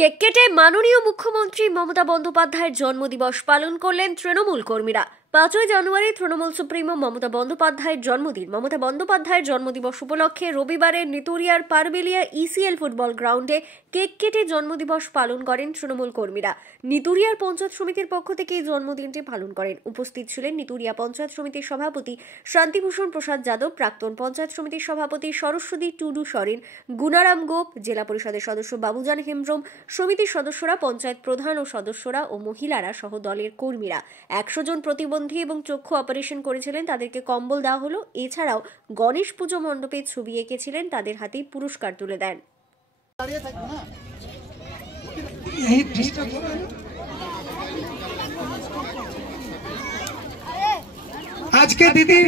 Cake কেটে মাননীয় মুখ্যমন্ত্রী মমতা বন্দ্যোপাধ্যায়ের জন্মদিবস পালন করলেন তৃণমূল কর্মীরা। 5ই জানুয়ারি তৃণমূল সুপ্রিমো মমতা বন্দ্যোপাধ্যায়ের জন্মদিন। মমতা বন্দ্যোপাধ্যায়ের জন্মদিবস উপলক্ষে রবিবারে নিতুরিয়ার পারবেলিয়া ইসিএল ফুটবল গ্রাউন্ডে কেক কেটে জন্মদিবস পালন করেন তৃণমূল কর্মীরা। নিতুরিয়ার পঞ্চায়েত সমিতির পক্ষ থেকে এই জন্মদিনটি পালন করেন। উপস্থিত ছিলেন নিতুরিয়া পঞ্চায়েত সমিতির সভাপতি শান্তিভূষণ প্রসাদ যাদব, প্রাক্তন পঞ্চায়েত সমিতির সভাপতি সরস্বতী টুডু সরেন, গুণারাম গোপ, জেলা পরিষদের সদস্য বাবুজান হেমব্রম, সমিতির সদস্যরা, পঞ্চায়েত প্রধান ও সদস্যরা ও মহিলারা সহ দলের কর্মীরা। 100 জন প্রতিবন্ধী এবং চক্ষু অপারেশন করেছিলেন, তাদেরকে কম্বল দেওয়া হলো। এছাড়াও গণেশ পুজো মণ্ডপে ছবি এঁকেছিলেন, তাদের হাতেই পুরস্কার তুলে দেন। আজকে দিদির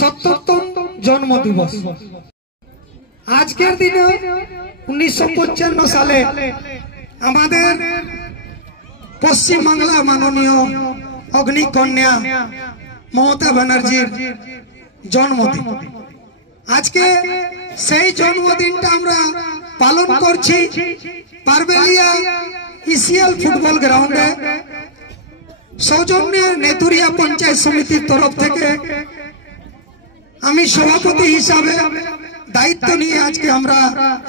70তম জন্মদিবস। আজকের দিনে 1955 সালে আমাদের পশ্চিমবাংলা মাননীয় অগ্নিকন্যা মমতা ব্যানার্জির জন্মদিন। আজকে সেই জন্মদিনটা আমরা পালন করছি পারবেলিয়া ইসিএল ফুটবল গ্রাউন্ডে সৌজন্যে নেতুরিয়া পঞ্চায়েত সমিতির তরফ থেকে। আমি সভাপতি হিসাবে দায়িত্ব নিয়ে আজকে আমরা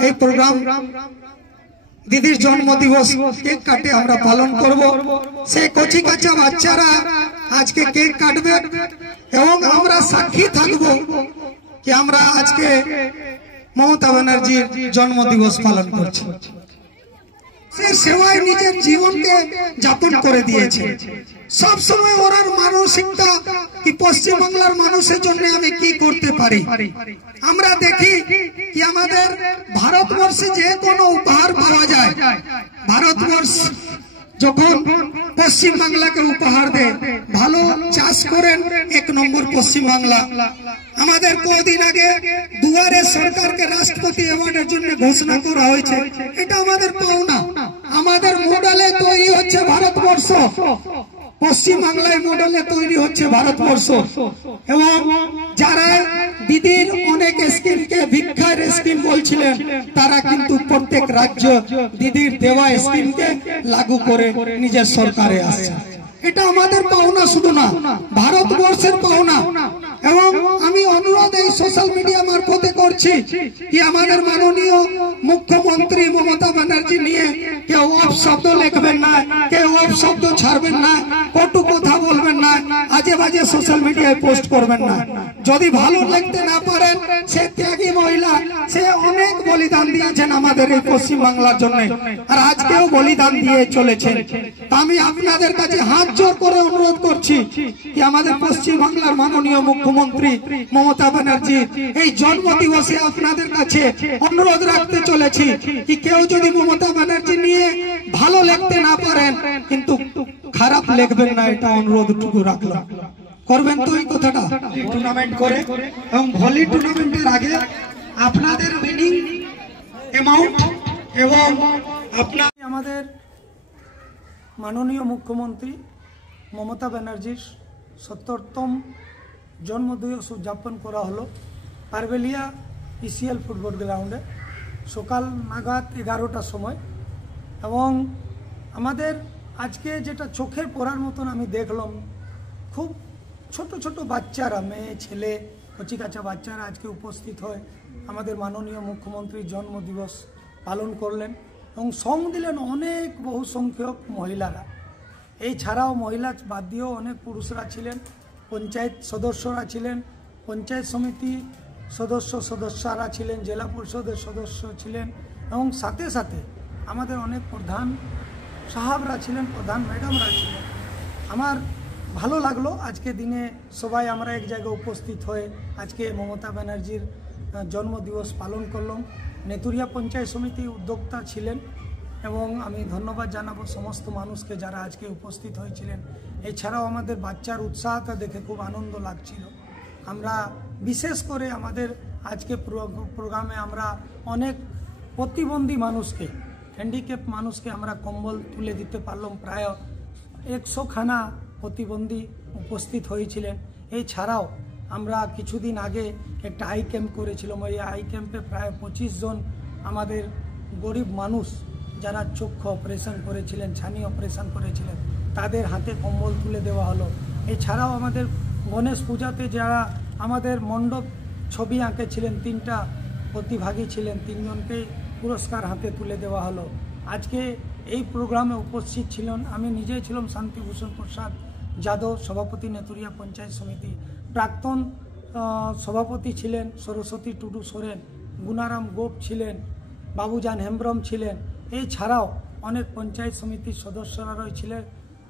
এই প্রোগ্রাম দিদির জন্মদিবস কেক কাটে আমরা পালন করব। সেই কচি কাঁচা বাচ্চারা আজকে কেক কাটবে এবং আমরা সাক্ষী থাকব কি আমরা আজকে মমতা ব্যানার্জির জন্মদিবস পালন করছি। সে সেবায় নিজের জীবনকে যাপন করে দিয়েছে। সব সময় ওনার মানসিকতা কি পশ্চিমবাংলার মানুষের জন্য আমি কি করতে পারি। আমরা দেখি কি আমাদের ভারতবর্ষে যে কোনো উপহার পাওয়া যায়, ভারতবর্ষ যখন পশ্চিম বাংলাকে উপহার দেয়, ভালো চাষ করেন 1 নম্বর পশ্চিম বাংলা। আমাদের কদিন আগে দুয়ারে সরকারকে রাষ্ট্রপতি অ্যাওয়ার্ডের জন্য ঘোষণা করা হয়েছে। এটা আমাদের পাওনা। আমাদের মডেলে তৈরি হচ্ছে ভারতবর্ষ, পশ্চিম বাংলায় মডেলে তৈরি হচ্ছে ভারতবর্ষ। এবং যারা দিদির অনেক স্কিমকে ভিক্ষার স্কিম বলছিলেন, তারা কিন্তু প্রত্যেক রাজ্য দিদির দেওয়া স্কিমকে লাগু করে নিজের সরকারে আসছে। এটা আমাদের পাওনা, শুধু না ভারতবর্ষের পাওনা। এবং আমি অনুরোধ এই সোশ্যাল মিডিয়া মারফতে করছি কি আমাদের মাননীয় মুখ্যমন্ত্রী মমতা ব্যানার্জি নিয়ে কেউ অপশব্দ লিখবেন না, কেউ অপশব্দ ছাড়বেন না, কটু কথা বলবেন না, আজে বাজে সোশ্যাল মিডিয়ায় পোস্ট করবেন না। যদি ভালো লিখতে না পারেন, সে ত্যাগী মহিলা, সে অনেক বলিদান দিয়েছেন আমাদের এই পশ্চিম বাংলার জন্য, আর আজকেও বলিদান দিয়ে চলেছেন। আমি আপনাদের কাছে হাত জোর করে অনুরোধ করছি কি আমাদের পশ্চিম বাংলার মাননীয় মুখ্যমন্ত্রী মমতা ব্যানার্জি এই জন্মদিবসে আপনাদের কাছে অনুরোধ রাখতে চলেছি কি কেউ যদি মমতা ব্যানার্জি নিয়ে ভালো লিখতে না পারেন, কিন্তু খারাপ লিখবেন না, এটা অনুরোধটুকু রাখলাম। করবেন তো এই কথাটা? টুর্নামেন্ট করে এবং ভলি টুর্নামেন্টের আগে আপনাদের উইনিং অ্যামাউন্ট এবং আপনার আমাদের মাননীয় মুখ্যমন্ত্রী মমতা ব্যানার্জির 70তম জন্মদিবস উদযাপন করা হলো পারবেলিয়া ইসিএল ফুটবল গ্রাউন্ডে সকাল নাগাদ 11টার সময়। এবং আমাদের আজকে যেটা চোখে পড়ার মতন আমি দেখলাম, খুব ছোট ছোট বাচ্চারা, মেয়ে ছেলে কচি কাঁচা বাচ্চারা আজকে উপস্থিত হয় আমাদের মাননীয় মুখ্যমন্ত্রীর জন্মদিবস পালন করলেন এবং সং দিলেন অনেক বহু সংখ্যক মহিলারা। এই ছাড়াও মহিলা বাদ দিয়েও অনেক পুরুষরা ছিলেন, পঞ্চায়েত সদস্যরা ছিলেন, পঞ্চায়েত সমিতি সদস্যরা ছিলেন, জেলা পরিষদের সদস্য ছিলেন এবং সাথে সাথে আমাদের অনেক প্রধান সাহাবরা ছিলেন, প্রধান ম্যাডামরা ছিলেন। আমার ভালো লাগলো আজকে দিনে সবাই আমরা এক জায়গায় উপস্থিত হয়ে আজকে মমতা ব্যানার্জির জন্মদিবস পালন করলাম। নেতুরিয়া পঞ্চায়েত সমিতি উদ্যোক্তা ছিলেন এবং আমি ধন্যবাদ জানাবো সমস্ত মানুষকে যারা আজকে উপস্থিত হয়েছিলেন। এছাড়াও আমাদের বাচ্চার উৎসাহটা দেখে খুব আনন্দ লাগছিল। আমরা বিশেষ করে আমাদের আজকে প্রোগ্রামে আমরা অনেক প্রতিবন্ধী মানুষকে, হ্যান্ডিক্যাপ মানুষকে আমরা কম্বল তুলে দিতে পারলাম। প্রায় 100 খানা প্রতিবন্ধী উপস্থিত হয়েছিলেন। এছাড়াও আমরা কিছুদিন আগে একটা আই ক্যাম্প করেছিলাম। ওই আই ক্যাম্পে প্রায় 25 জন আমাদের গরিব মানুষ যারা চক্ষু অপারেশন করেছিলেন, ছানি অপারেশন করেছিলেন, তাদের হাতে কম্বল তুলে দেওয়া হলো। এছাড়াও আমাদের গণেশ পূজাতে যারা আমাদের মণ্ডপ ছবি আঁকেছিলেন, 3টা প্রতিভাগী ছিলেন, 3জনকে পুরস্কার হাতে তুলে দেওয়া হলো। আজকে এই প্রোগ্রামে উপস্থিত ছিলেন, আমি নিজেই ছিলাম শান্তিভূষণ প্রসাদ যাদব, সভাপতি নেতুরিয়া পঞ্চায়েত সমিতি। প্রাক্তন সভাপতি ছিলেন সরস্বতী টুডু সোরেন, গুণারাম গোপ ছিলেন, বাবুজান হেমব্রম ছিলেন। এছাড়াও অনেক পঞ্চায়েত সমিতির সদস্যরা রয়েছিলেন,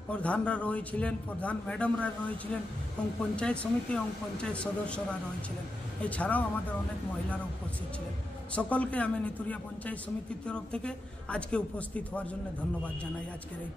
প্রধানরা রয়েছিলেন, প্রধান ম্যাডামরা রয়েছিলেন এবং পঞ্চায়েত সমিতি এবং পঞ্চায়েত সদস্যরা রয়েছিলেন। এছাড়াও আমাদের অনেক মহিলারা উপস্থিত ছিলেন। সকলকে আমি নেতুরিয়া পঞ্চায়েত সমিতির তরফ থেকে আজকে উপস্থিত হওয়ার জন্য ধন্যবাদ জানাই। আজকের এই